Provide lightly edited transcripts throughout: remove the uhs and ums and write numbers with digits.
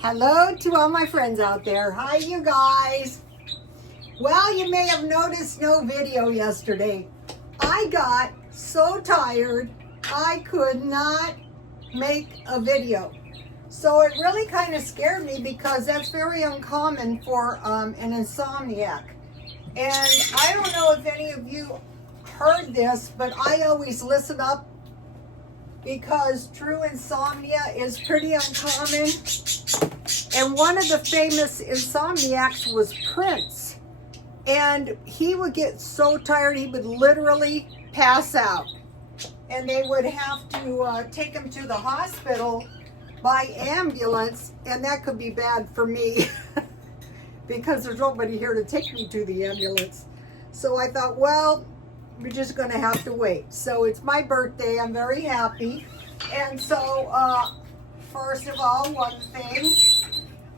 Hello to all my friends out there. Hi, you guys. Well, you may have noticed no video yesterday. I got so tired, I could not make a video. So it really kind of scared me because that's very uncommon for an insomniac. And I don't know if any of you heard this, but I always listen up because true insomnia is pretty uncommon. And one of the famous insomniacs was Prince. And he would get so tired, he would literally pass out. And they would have to take him to the hospital by ambulance. And that could be bad for me because there's nobody here to take me to the ambulance. So I thought, well, we're just going to have to wait. So it's my birthday. I'm very happy. And so, first of all, one thing,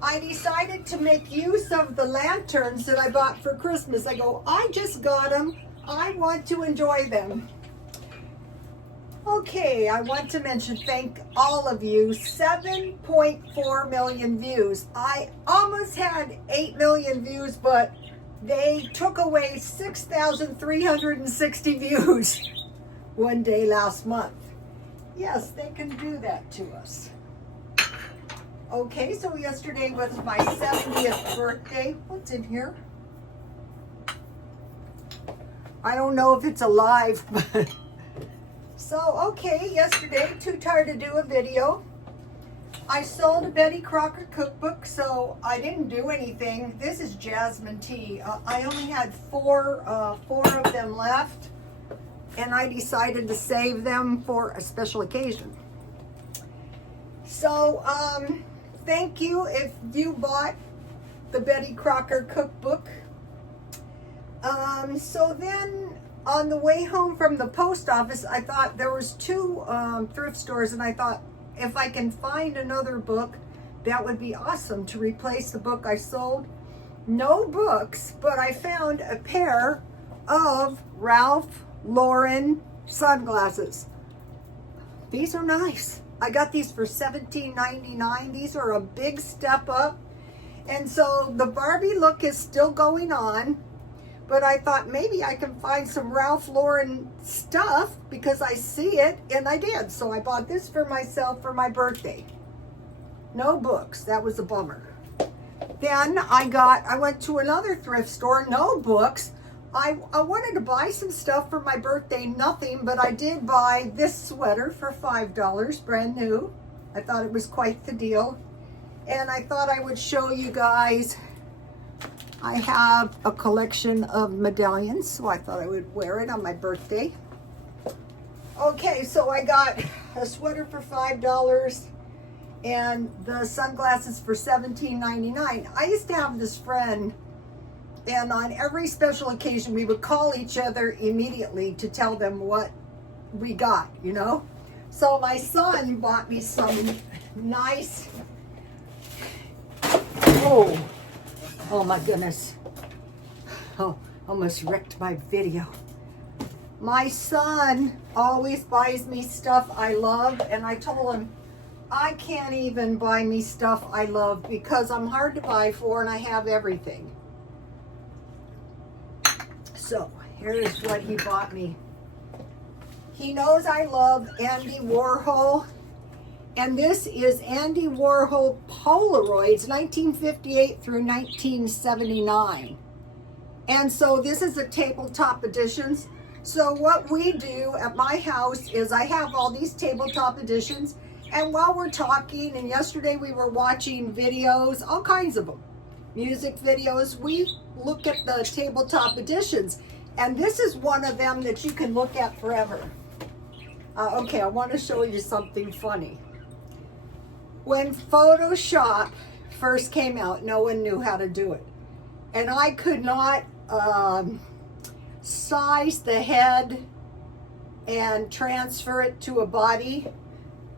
I decided to make use of the lanterns that I bought for Christmas. I go, I just got them. I want to enjoy them. Okay, I want to mention, thank all of you, 7.4 million views. I almost had 8 million views, but they took away 6,360 views one day last month. Yes, they can do that to us. Okay, so yesterday was my 70th birthday. What's in here? I don't know if it's alive, but... So, okay, yesterday, too tired to do a video. I sold a Betty Crocker cookbook, so I didn't do anything. This is jasmine tea. I only had four of them left, and I decided to save them for a special occasion. So, thank you if you bought the Betty Crocker cookbook. So then on the way home from the post office, I thought there was two thrift stores, and I thought if I can find another book, that would be awesome to replace the book I sold. No books, but I found a pair of Ralph Lauren sunglasses. These are nice. I got these for $17.99. These are a big step up. And so the Barbie look is still going on, but I thought maybe I can find some Ralph Lauren stuff because I see it, and I did. So I bought this for myself for my birthday. No books. That was a bummer. Then I went to another thrift store. No books. I wanted to buy some stuff for my birthday, nothing, but I did buy this sweater for $5, brand new. I thought it was quite the deal. And I thought I would show you guys, I have a collection of medallions, so I thought I would wear it on my birthday. Okay, so I got a sweater for $5 and the sunglasses for $17.99. I used to have this friend, and on every special occasion, we would call each other immediately to tell them what we got, you know? So my son bought me some nice, oh my goodness. Oh, almost wrecked my video. My son always buys me stuff I love, and I told him, I can't even buy me stuff I love because I'm hard to buy for and I have everything. So here's what he bought me. He knows I love Andy Warhol, and this is Andy Warhol Polaroids, 1958 through 1979. And so this is a tabletop editions. So what we do at my house is I have all these tabletop editions, and while we're talking, and yesterday we were watching videos, all kinds of them, music videos, we look at the tabletop editions, and this is one of them that you can look at forever. Okay, I want to show you something funny. When Photoshop first came out, no one knew how to do it, and I could not size the head and transfer it to a body,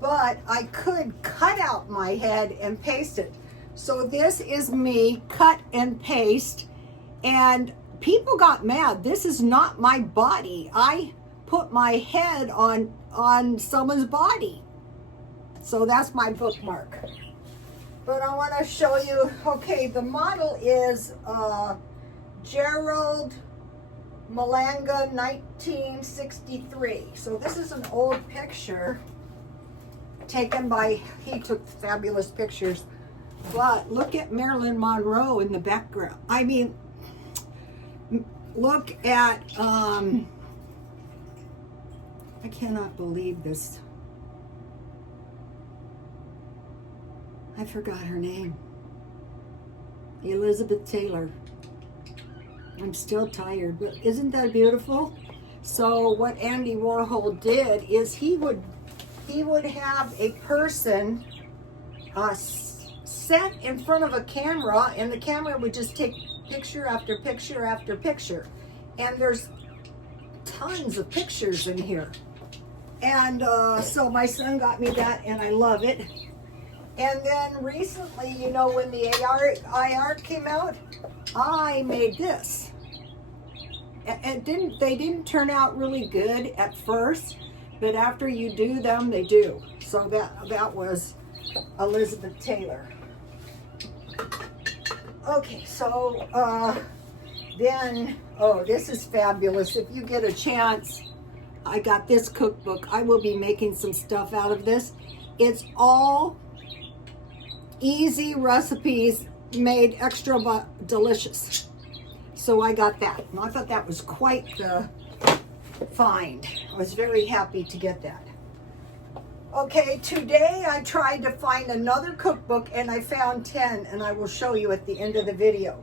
but I could cut out my head and paste it. So this is me cut and paste, and people got mad. This is not my body. I put my head on someone's body. So that's my bookmark. but I want to show you. Okay, the model is Gerald Malanga 1963. So this is an old picture taken by, he took fabulous pictures, but look at Marilyn Monroe in the background. I mean, look at, I cannot believe this. I forgot her name. Elizabeth Taylor. I'm still tired, but isn't that beautiful? So what Andy Warhol did is he would have a person set in front of a camera, and the camera would just take picture after picture after picture. And there's tons of pictures in here. And so my son got me that, and I love it. And then recently, you know, when the IR came out, I made this. And they didn't turn out really good at first, but after you do them, they do. So that was Elizabeth Taylor. Okay, so then, oh, this is fabulous. If you get a chance, I got this cookbook. I will be making some stuff out of this. It's all easy recipes made extra delicious. So I got that. And I thought that was quite the find. I was very happy to get that. Okay, today I tried to find another cookbook and I found 10, and I will show you at the end of the video.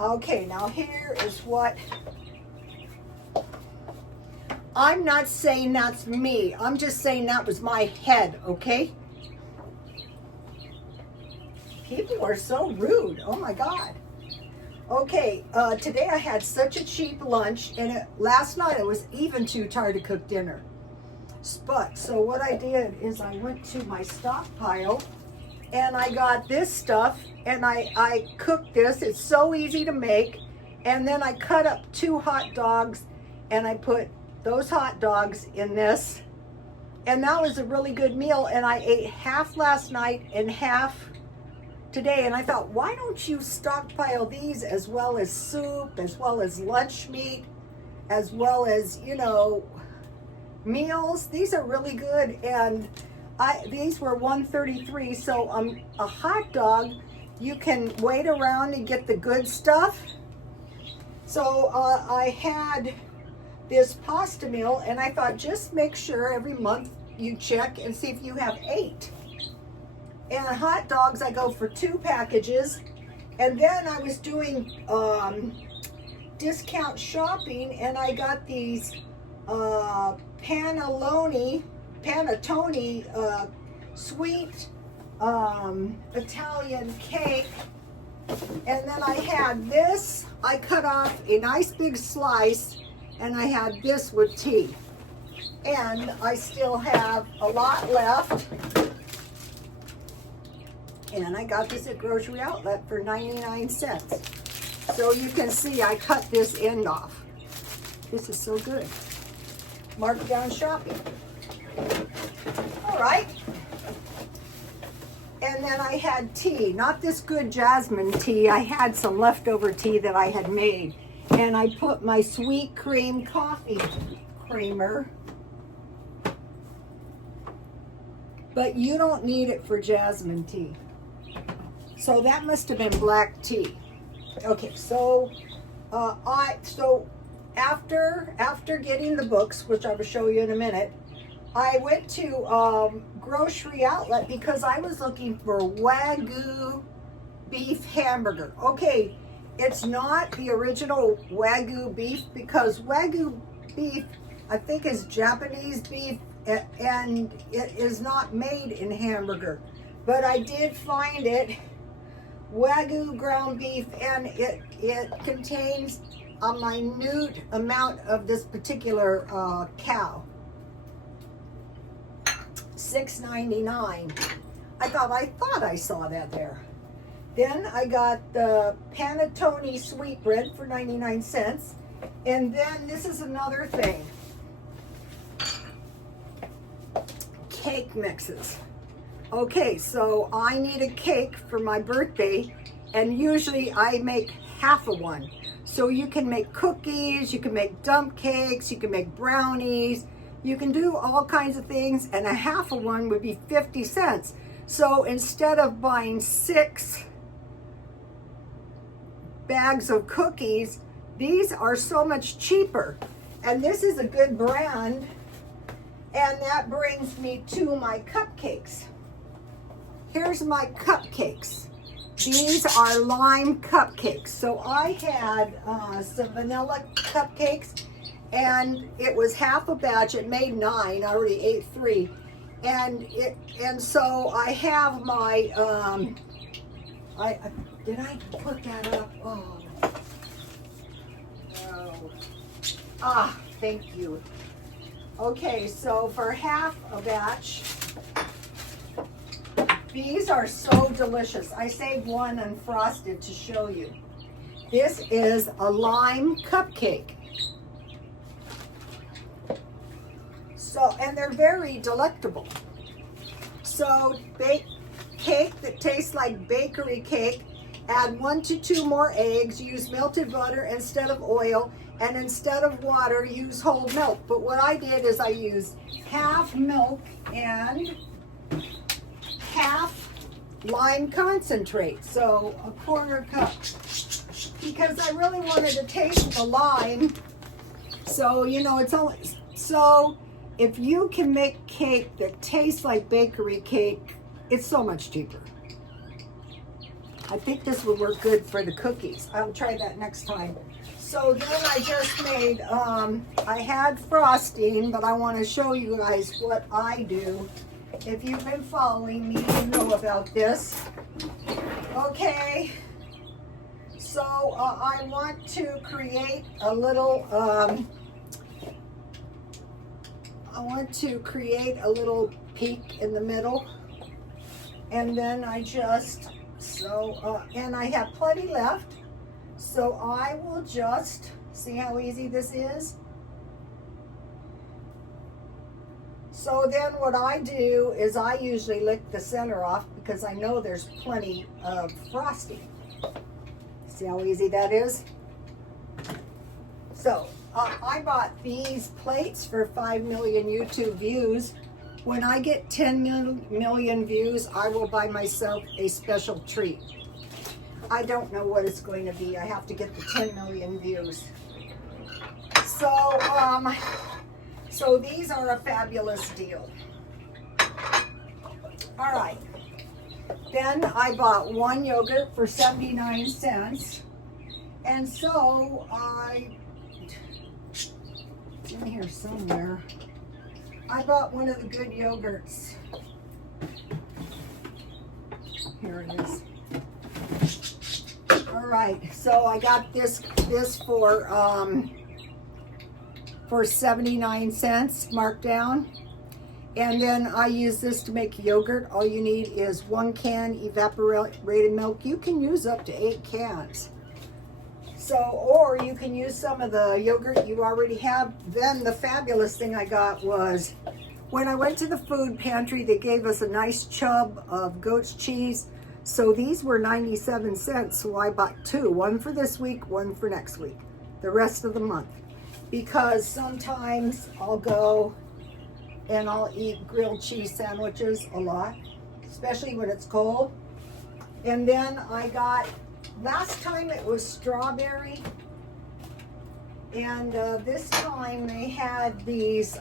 Okay, now here is what, I'm not saying that's me. I'm just saying that was my head, okay? People are so rude. Oh my God. Okay, today I had such a cheap lunch, and last night I was even too tired to cook dinner. But, so what I did is I went to my stockpile, and I got this stuff, and I cooked this. It's so easy to make. And then I cut up 2 hot dogs, and I put those hot dogs in this. And that was a really good meal, and I ate half last night and half today. And I thought, why don't you stockpile these as well as soup, as well as lunch meat, as well as, you know, meals? These are really good. And these were $1.33. So a hot dog, you can wait around and get the good stuff. So I had this pasta meal, and I thought, just make sure every month you check and see if you have 8. And hot dogs, I go for 2 packages. And then I was doing discount shopping, and I got these panettone sweet Italian cake. And then I had this. I cut off a nice big slice, and I had this with tea. And I still have a lot left. And I got this at Grocery Outlet for 99 cents. So you can see I cut this end off. This is so good. Markdown shopping. All right. And then I had tea, not this good jasmine tea. I had some leftover tea that I had made. And I put my sweet cream coffee creamer. But you don't need it for jasmine tea. So that must have been black tea. Okay, so after getting the books, which I will show you in a minute, I went to Grocery Outlet because I was looking for Wagyu beef hamburger. Okay, it's not the original Wagyu beef, because Wagyu beef, I think, is Japanese beef, and it is not made in hamburger. But I did find it, Wagyu ground beef, and it contains a minute amount of this particular cow. $6.99. I thought I saw that there. Then I got the panettone sweetbread for 99 cents. And then this is another thing. Cake mixes. Okay, so I need a cake for my birthday, and usually I make half of one. So you can make cookies, you can make dump cakes, you can make brownies, you can do all kinds of things, and a half of one would be 50 cents. So instead of buying 6 bags of cookies, these are so much cheaper. And this is a good brand, and that brings me to my cupcakes. Here's my cupcakes. These are lime cupcakes. So I had some vanilla cupcakes, and it was half a batch. It made 9. I already ate 3, and so I have my did I put that up? Oh no. Ah, thank you. Okay, so for half a batch. These are so delicious. I saved one unfrosted to show you. This is a lime cupcake. So, and they're very delectable. So, bake cake that tastes like bakery cake. Add 1 to 2 more eggs. Use melted butter instead of oil. And instead of water, use whole milk. But what I did is I used half milk and half lime concentrate, so a 1/4 cup, because I really wanted to taste the lime. So you know, it's only so if you can make cake that tastes like bakery cake, it's so much cheaper. I think this would work good for the cookies. I'll try that next time. So then I just made I had frosting, but I want to show you guys what I do. If you've been following me, you know about this. Okay, so I want to create a little, peak in the middle, and then I just, and I have plenty left, so I will just, see how easy this is? So then what I do is I usually lick the center off because I know there's plenty of frosting. See how easy that is? So I bought these plates for 5 million YouTube views. When I get 10 million views, I will buy myself a special treat. I don't know what it's going to be. I have to get the 10 million views. So these are a fabulous deal. All right. Then I bought 1 yogurt for 79 cents. And so it's in here somewhere. I bought one of the good yogurts. Here it is. All right. So I got this for 79 cents marked down, and then I use this to make yogurt. All you need is 1 can evaporated milk. You can use up to 8 cans. So, or you can use some of the yogurt you already have. Then the fabulous thing I got was when I went to the food pantry, they gave us a nice chub of goat's cheese. So these were 97 cents. So I bought 2, 1 for this week, 1 for next week, the rest of the month. Because sometimes I'll go and I'll eat grilled cheese sandwiches a lot, especially when it's cold. And then I got, last time it was strawberry, and this time they had these,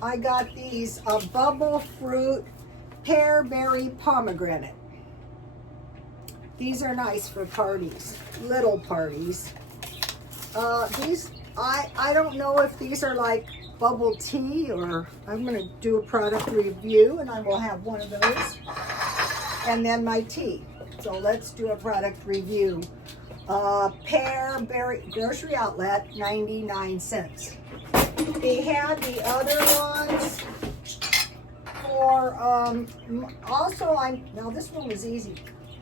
I got these bubble fruit pear berry pomegranate. These are nice for parties, little parties. These, I don't know if these are like bubble tea, or I'm going to do a product review and I will have one of those. And then my tea. So let's do a product review. Pear berry, grocery outlet, 99 cents. They had the other ones for, also now this one was easy.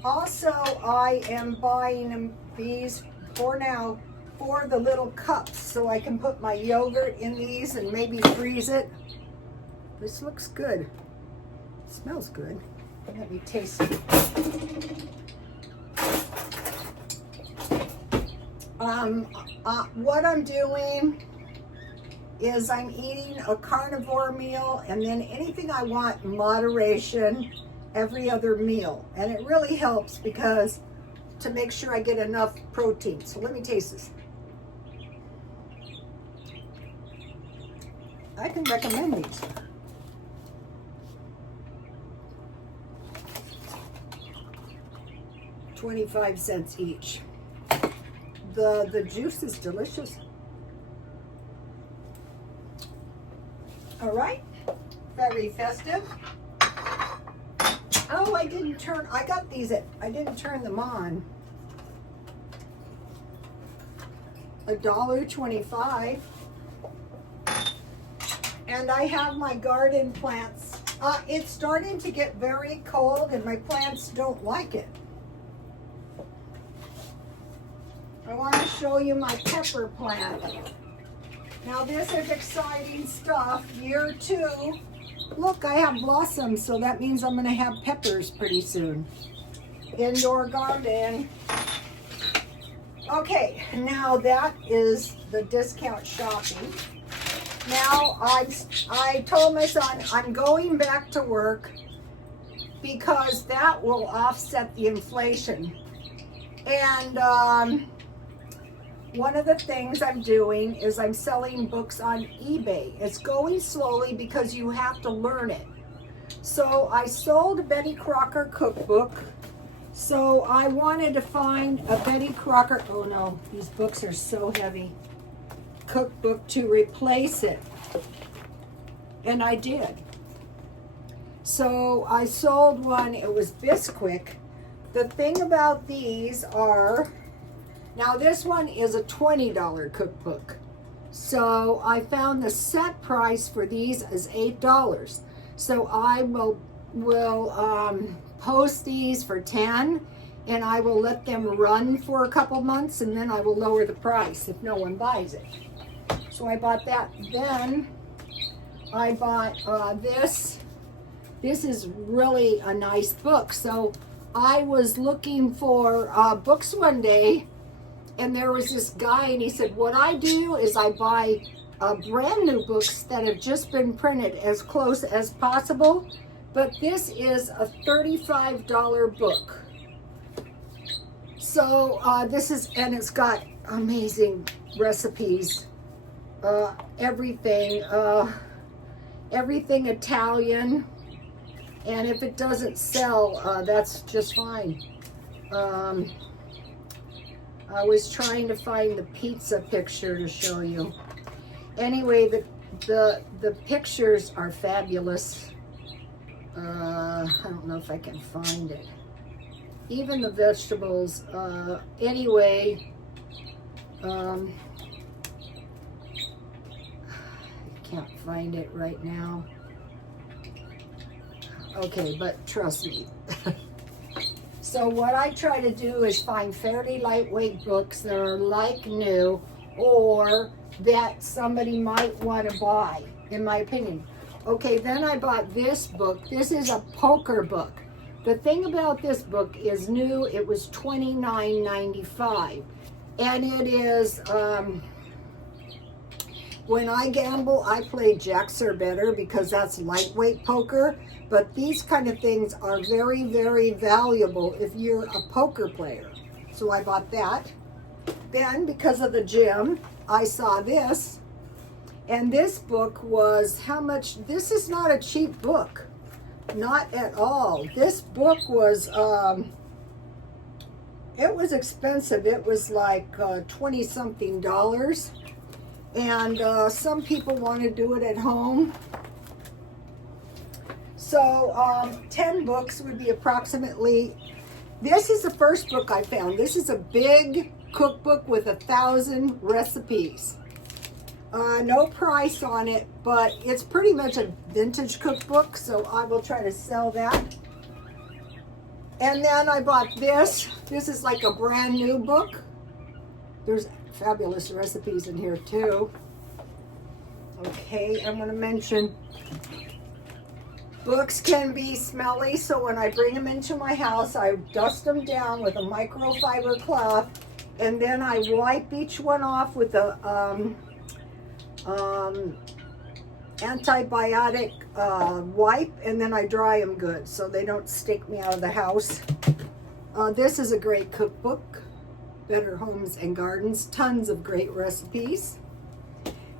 Also, I am buying these for now for the little cups, so I can put my yogurt in these and maybe freeze it. This looks good. It smells good. Let me taste it. What I'm doing is I'm eating a carnivore meal, and then anything I want in moderation every other meal. And it really helps because to make sure I get enough protein. So let me taste this. I can recommend these. $0.25 each. The juice is delicious. All right, very festive. Oh, I didn't turn them on. $1.25. And I have my garden plants. It's starting to get very cold and my plants don't like it. I want to show you my pepper plant. Now this is exciting stuff. Year 2. Look, I have blossoms, so that means I'm going to have peppers pretty soon. Indoor garden. Okay, now that is the discount shopping. Now I told my son I'm going back to work because that will offset the inflation. And one of the things I'm doing is I'm selling books on eBay. It's going slowly because you have to learn it. So I sold a Betty Crocker cookbook. So I wanted to find a Betty Crocker, oh no, these books are so heavy, cookbook to replace it. And I did. So I sold one, it was Bisquick. The thing about these are, now this one is a $20 cookbook. So I found the set price for these is $8. So I will post these for $10 and I will let them run for a couple months and then I will lower the price if no one buys it. So I bought that. Then I bought this. This is really a nice book. So I was looking for books one day and there was this guy and he said, what I do is I buy brand new books that have just been printed as close as possible. But this is a $35 book. So this is, and it's got amazing recipes. Everything Italian. And if it doesn't sell, that's just fine. I was trying to find the pizza picture to show you. Anyway, the pictures are fabulous. I don't know if I can find it. Even the vegetables. Anyway, I can't find it right now. Okay, but trust me. So what I try to do is find fairly lightweight books that are like new or that somebody might want to buy, in my opinion. Okay, then I bought this book. This is a poker book. The thing about this book is new. It was $29.95. And it is, when I gamble, I play jacks or better because that's lightweight poker. But these kind of things are very, very valuable if you're a poker player. So I bought that. Then, because of the gym, I saw this. And this book was how much? This is not a cheap book. Not at all. This book was, it was expensive. It was like $20-something. And some people want to do it at home. So 10 books would be approximately, this is the first book I found. This is a big cookbook with 1,000 recipes. No price on it, but it's pretty much a vintage cookbook, so I will try to sell that. And then I bought this. This is like a brand new book. There's fabulous recipes in here too. Okay, I'm going to mention Books can be smelly, so when I bring them into my house, I dust them down with a microfiber cloth, and then I wipe each one off with a antibiotic wipe, and then I dry them good so they don't stink me out of the house. This is a great cookbook, Better Homes and Gardens, tons of great recipes.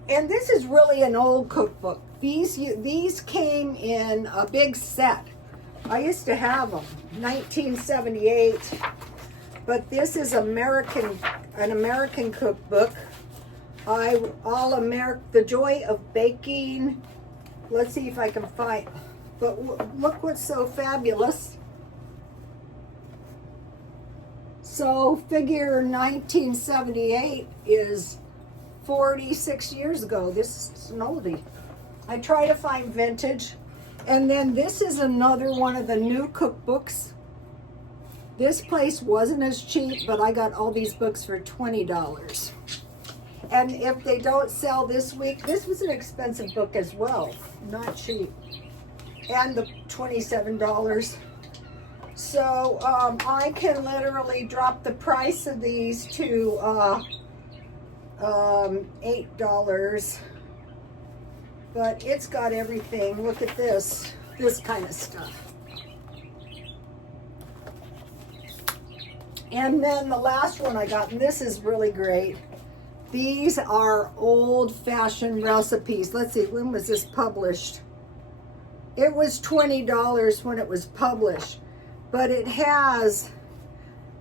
And this is really an old cookbook. These came in a big set. I used to have them, 1978. But this is an American cookbook. The Joy of Baking. Let's see if I can find. But look what's so fabulous. So figure 1978 is 46 years ago. This is an oldie. I try to find vintage. And then this is another one of the new cookbooks. This place wasn't as cheap, but I got all these books for $20. And if they don't sell this week, this was an expensive book as well, not cheap. And the $27. So I can literally drop the price of these to $8. But it's got everything. Look at this kind of stuff. And then the last one I got, and this is really great. These are old-fashioned recipes. Let's see, when was this published? It was $20 when it was published. But it has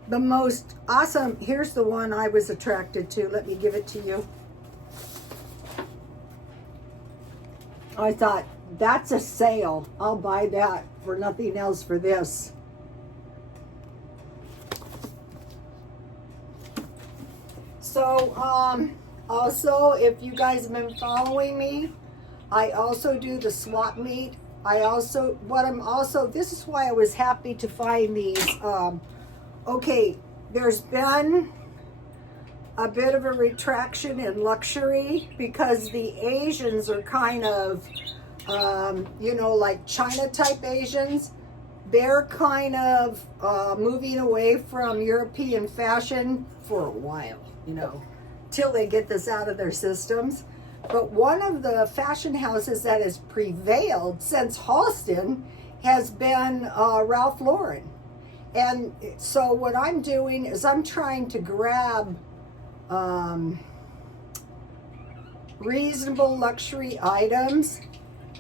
the most awesome, here's the one I was attracted to. Let me give it to you. I thought, that's a sale. I'll buy that for nothing else for this. So, also, if you guys have been following me, I also do the swap meet. This is why I was happy to find these. Okay, there's been a bit of a retraction in luxury because the Asians are kind of, like China type Asians. They're kind of moving away from European fashion for a while, till they get this out of their systems. But one of the fashion houses that has prevailed since Halston has been Ralph Lauren. And so what I'm doing is I'm trying to grab reasonable luxury items.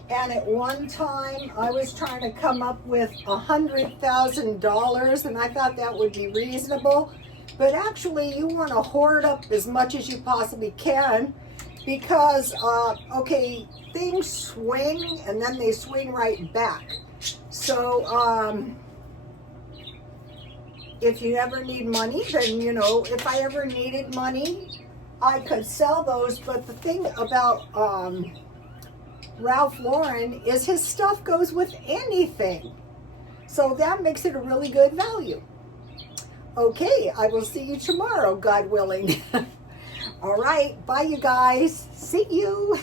And at one time I was trying to come up with $100,000, and I thought that would be reasonable. But actually you want to hoard up as much as you possibly can. Because, things swing and then they swing right back. So, if you ever need money, then, if I ever needed money, I could sell those. But the thing about Ralph Lauren is his stuff goes with anything. So that makes it a really good value. Okay, I will see you tomorrow, God willing. All right, bye you guys. See you.